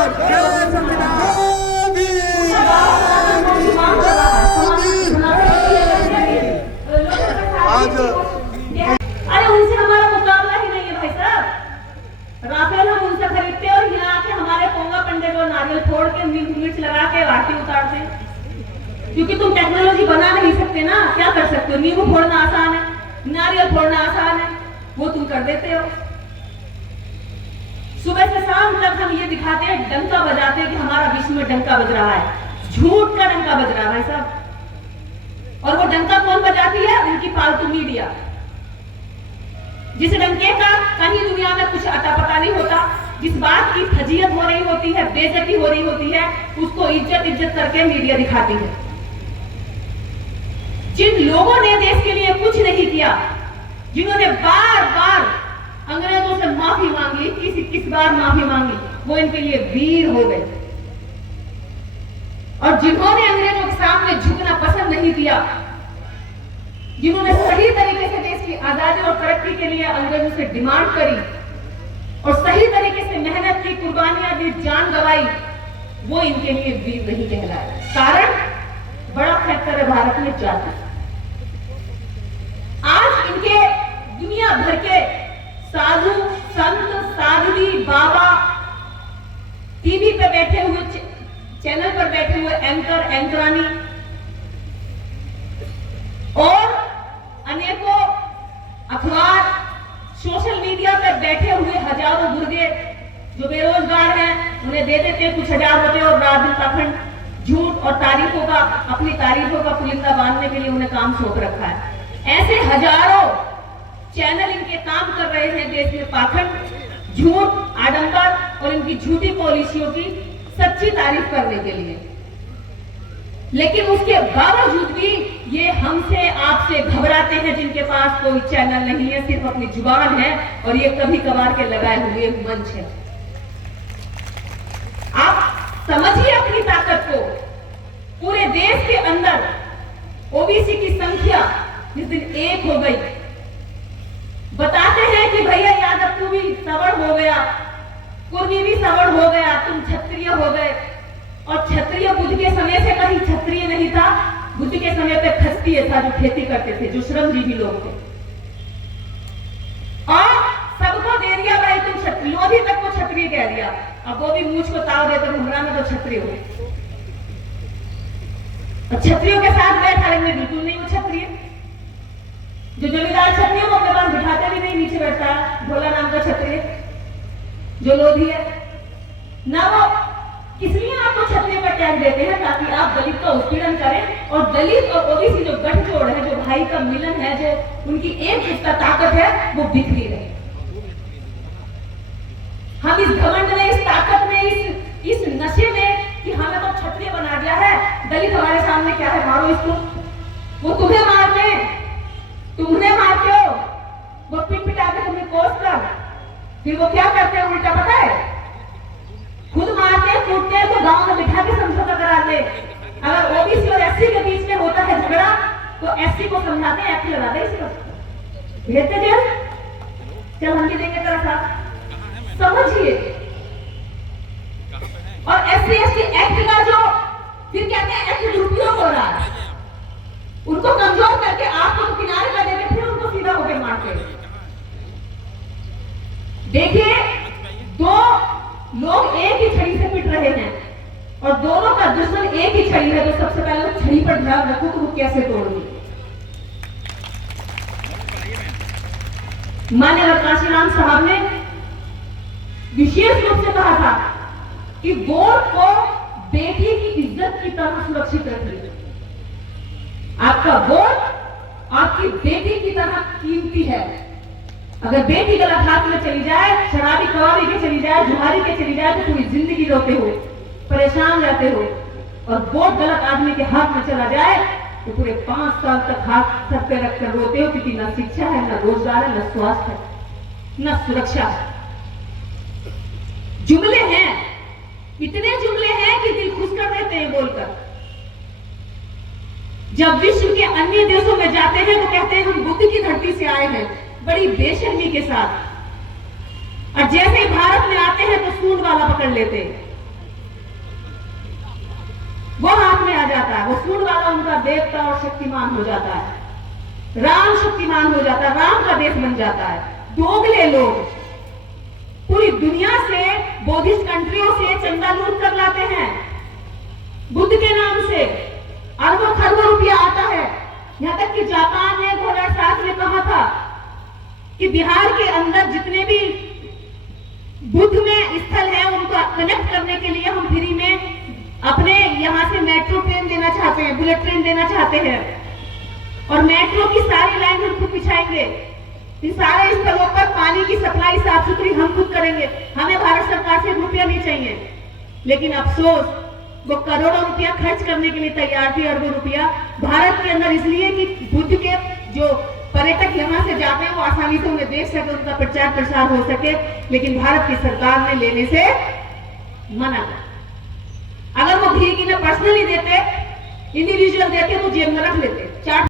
जोहार, जय संविधान। आज अरे उनसे हमारा मुकाबला ही नहीं है भाई साहब। राफेल हम उनसे खरीदते और यहाँ आके हमारे पोंगा पंडे को नारियल फोड़ के मिर्च लगा के आटी उतारते हैं। क्योंकि तुम टेक्नोलॉजी बना नहीं सकते ना, क्या कर सकते हो? नींबू फोड़ना आसान है, नारियल फोड़ना आसान है, वो तुम कर देते हो। सुबह से शाम तक हम ये दिखाते हैं, डंका बजाते हैं कि हमारा विश्व में डंका बज रहा है। झूठ का डंका बज रहा है भाई साहब। और वो डंका कौन बजाती है? उनकी फालतू मीडिया। जिस डंके का कहीं दुनिया में कुछ अता पता नहीं होता, जिस बात की फजीयत हो रही होती है, बेइज्जती हो रही होती है, उसको इज्जत करके मीडिया दिखाती है। जिन लोगों ने देश के लिए कुछ नहीं किया, जिन्होंने बार बार अंग्रेजों से माफी मांगी, किस बार माफी मांगी, वो इनके लिए वीर हो गए। और जिन्होंने अंग्रेजों के सामने झुकना पसंद नहीं किया, जिन्होंने सही तरीके से देश की आजादी और तरक्की के लिए अंग्रेजों से डिमांड करी और सही तरीके से मेहनत की, कुर्बानियां दी, जान गंवाई, वो इनके लिए वीर नहीं कहलाए। कारण बड़ा फैक्टर है भारत में जाति। आज इनके दुनिया भर के साधु संत साध्वी बाबा, टीवी पे बैठे हुए, चैनल पर बैठे हुए एंकर एंकरानी और अनेकों अखबार, सोशल मीडिया पर बैठे हुए हजारों गुर्गे जो बेरोजगार हैं, उन्हें दे देते हैं कुछ हजार रुपए और रात दिन पाखंड झूठ और तारीफों का, अपनी तारीफों का पुलिंदा बांधने के लिए उन्हें काम सौंप रखा है। ऐसे हजारों चैनल इनके काम कर रहे हैं देश में पाखंड, झूठ, आडंबर और इनकी झूठी पॉलिसियों की सच्ची तारीफ करने के लिए। लेकिन उसके बावजूद भी ये हमसे आपसे घबराते हैं, जिनके पास कोई चैनल नहीं है, सिर्फ अपनी जुबान है और ये कभी कभार के लगाए हुए मंच है। आप समझिए अपनी ताकत को। पूरे देश के अंदर ओबीसी की संख्या जिस दिन 1 हो गई, बताते हैं कि भैया यादव तू भी सवर्ण हो गया, कुर्मी भी सवर्ण हो गया, तुम क्षत्रिय हो गए। और क्षत्रिय बुद्ध के समय से कहीं क्षत्रिय नहीं था, बुद्ध के समय पे खस्तीय था जो खेती करते थे, जो श्रमजीवी लोग थे। और सबको दे दिया भाई तुम क्षत्रिय, लोधी तक को क्षत्रिय कह दिया। अब वो भी मूछ को ताव देकर घुमरा में तो क्षत्रिय हो। क्षत्रियों के साथ बैठा लेंगे, बिल्कुल नहीं वो क्षत्रिय। जो जमींदार क्षत्रिय वो अपने पास बिठाते भी नहीं, नीचे बैठता है भोला नाम का क्षत्रिय जो लोधी है ना। वो इसलिए आपको क्षत्रिय पर टैग देते हैं ताकि आप दलित का उत्पीड़न करें और दलित और ओबीसी जो गठजोड़ है, जो भाई का मिलन है, जो उनकी एक जुटता ताकत है, वो बिखरी रहे। हम इस घमंड में, इस ताकत में, इस नशे में कि हमें तो क्षत्रिय बना दिया है, दलित हमारे सामने क्या है, मारो इसको। वो तुम्हें मारते हैं, तुम उन्हें मारते हो, वो पिट पिटा के तुम्हें कोस कर, फिर वो क्या करते हैं उल्टा पता है? खुद मारते कूटते हैं तो गांव में बिठा के समझौता कराते। अगर ओबीसी और एससी के बीच में होता है झगड़ा तो एससी को समझाते हैं, एक्ट लगा दे इसको, भेजते जेल, चल हम भी देंगे तेरा साथ। समझिए। और एससी एसटी एक्ट का जो फिर कहते हैं एक्ट दुरुपयोग हो रहा है, उनको कमजोर करके आपको तो किनारे कर देते, फिर उनको सीधा होकर मारते। देखिए, दो लोग एक ही छड़ी से पिट रहे हैं और दोनों का दुश्मन एक ही छड़ी है, तो सबसे पहले तो छड़ी पर ध्यान रखो कि वो कैसे तोड़नी। माननीय काशीराम साहब ने विशेष रूप से कहा था कि वोट को बेटी की इज्जत की तरह सुरक्षित रखिए। आपका वोट आपकी बेटी की तरह कीमती है। अगर बेटी गलत हाथ में चली जाए, शराबी कबाबी के चली जाए, जुहारी के चली जाए, तो पूरी जिंदगी रोते हो, परेशान रहते हो। और वोट गलत आदमी के हाथ में चला जाए तो पूरे 5 साल तक हाथ सर पे रखकर रोते हो, क्योंकि ना शिक्षा है, ना रोजगार है, ना स्वास्थ्य है, ना सुरक्षा है। जुमले हैं, इतने जुमले हैं कि दिल खुश कर देते हैं बोलकर। जब विश्व के अन्य देशों में जाते हैं तो कहते हैं हम बुद्ध की धरती से आए हैं, बड़ी बेशर्मी के साथ। और जैसे ही भारत में आते हैं तो सूंड वाला पकड़ लेते हैं। जाता है, वो सूंड वाला उनका देवता और शक्तिमान हो जाता है, राम शक्तिमान हो जाता है, राम का देश बन जाता है। दोगले लोग पूरी दुनिया से, बौद्धिस्ट कंट्रियों से चंदा लूट कर लाते हैं बुद्ध के नाम से, अरबों खरबों रुपया आता है। यहां तक कि जापान ने 2007 में कहा था कि बिहार के अंदर जितने भी बुद्ध में स्थल है उनको कनेक्ट करने के लिए हम फ्री में अपने यहां से मेट्रो ट्रेन देना चाहते हैं, बुलेट ट्रेन देना चाहते हैं, और मेट्रो की सारी लाइन हम खुद बिछाएंगे। इन सारे स्थलों पर पानी की सप्लाई साफ सुथरी हम खुद करेंगे। हमें भारत सरकार से रुपया नहीं चाहिए। लेकिन अफसोस, वो करोड़ों रुपया खर्च करने के लिए तैयार थी, अरबों रुपया भारत के अंदर, इसलिए कि बुद्ध के जो पर्यटक यहाँ से जाते हैं वो आसानी से उन्हें देख सके, उनका प्रचार प्रसार हो सके। लेकिन भारत की सरकार ने लेने से मना कर। अगर वो भी पर्सनली देते, इंडिविजुअल देते तो जेब में रख लेते।